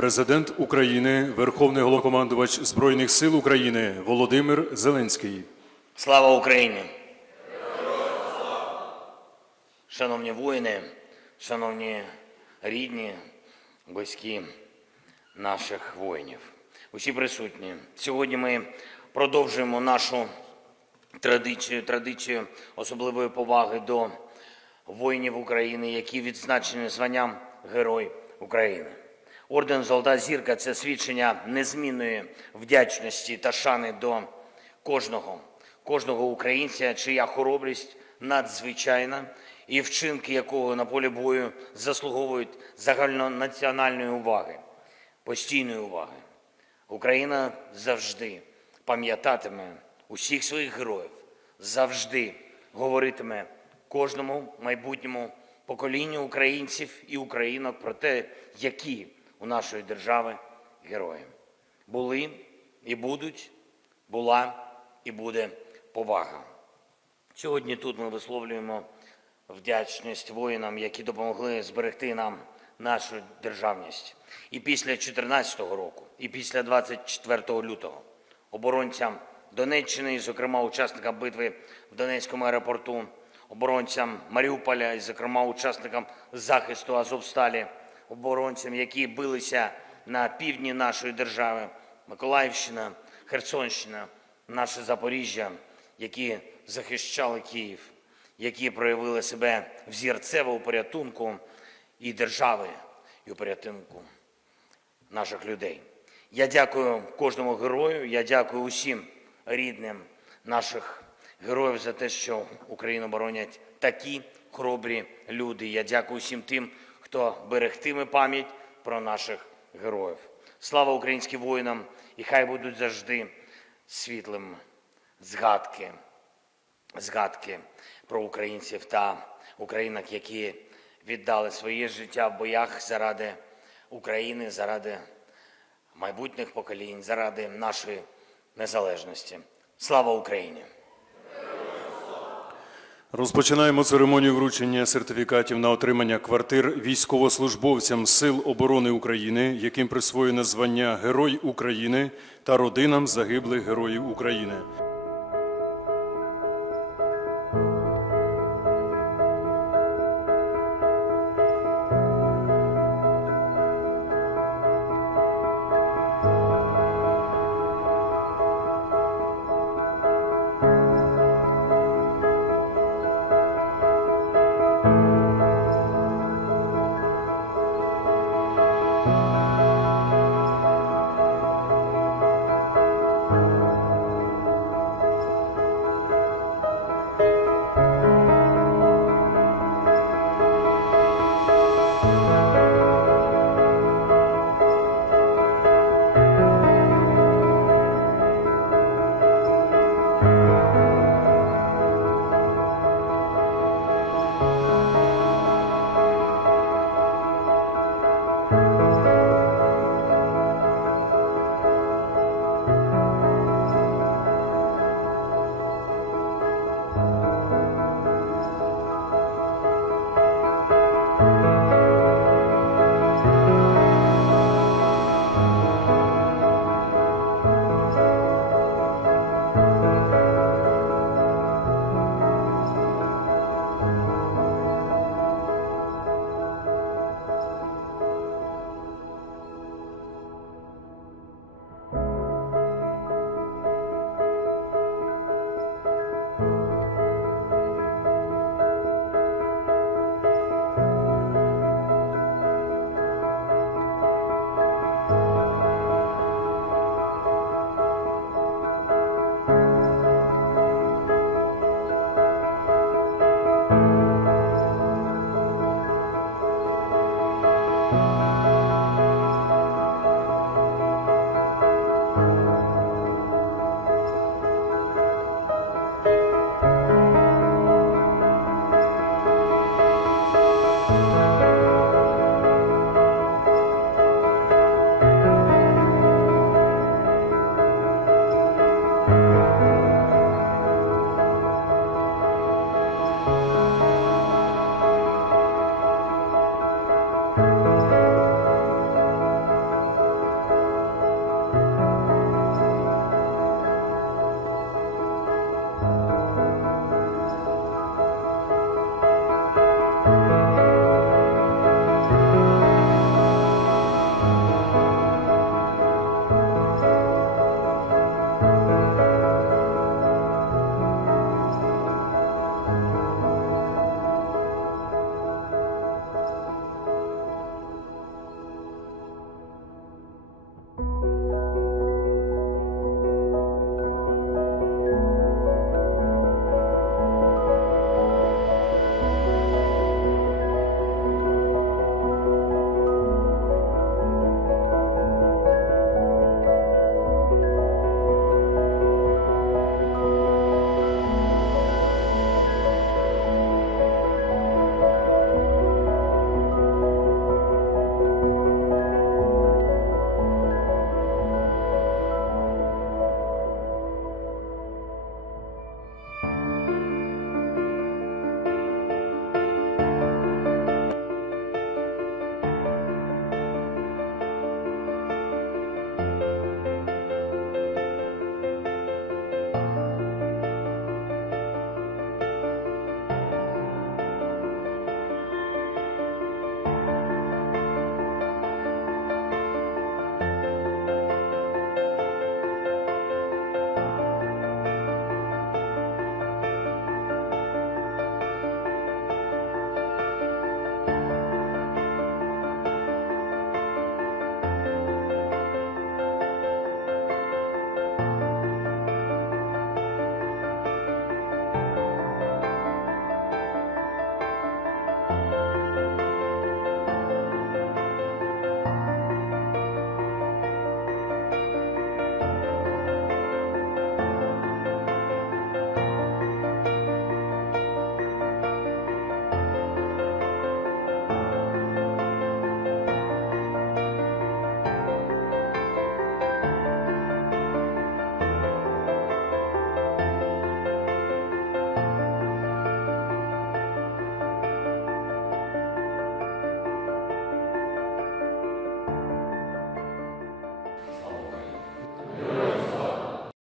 Президент України, Верховний Головнокомандувач Збройних сил України Володимир Зеленський. Слава Україні! Шановні воїни, шановні рідні, близькі наших воїнів, усі присутні. Сьогодні ми продовжуємо нашу традицію, традицію особливої поваги до воїнів України, які відзначені званням Герой України. Орден Золота зірка це свідчення незмінної вдячності та шани до кожного, кожного українця, чия хоробрість надзвичайна, і вчинки якого на полі бою заслуговують загальнонаціональної уваги, постійної уваги. Україна завжди пам'ятатиме усіх своїх героїв, завжди говоритиме кожному майбутньому поколінню українців і українок про те, які у нашої держави герої були і будуть, була і буде повага. Сьогодні тут ми висловлюємо вдячність воїнам, які допомогли зберегти нам нашу державність. І після 2014 року, і після 24 лютого оборонцям Донеччини, і, зокрема учасникам битви в Донецькому аеропорту, оборонцям Маріуполя, і, зокрема учасникам захисту Азовсталі, оборонцям, які билися на півдні нашої держави, Миколаївщина, Херсонщина, наше Запоріжжя, які захищали Київ, які проявили себе взірцево у порятунку і держави, і у порятунку наших людей. Я дякую кожному герою, я дякую усім рідним наших героїв за те, що Україну боронять такі хоробрі люди. Я дякую всім тим, хто берегтиме пам'ять про наших героїв. Слава українським воїнам, і хай будуть завжди світлим згадки, згадки про українців та українок, які віддали своє життя в боях заради України, заради майбутніх поколінь, заради нашої незалежності. Слава Україні! Розпочинаємо церемонію вручення сертифікатів на отримання квартир військовослужбовцям Сил оборони України, яким присвоєне звання Герой України та родинам загиблих героїв України.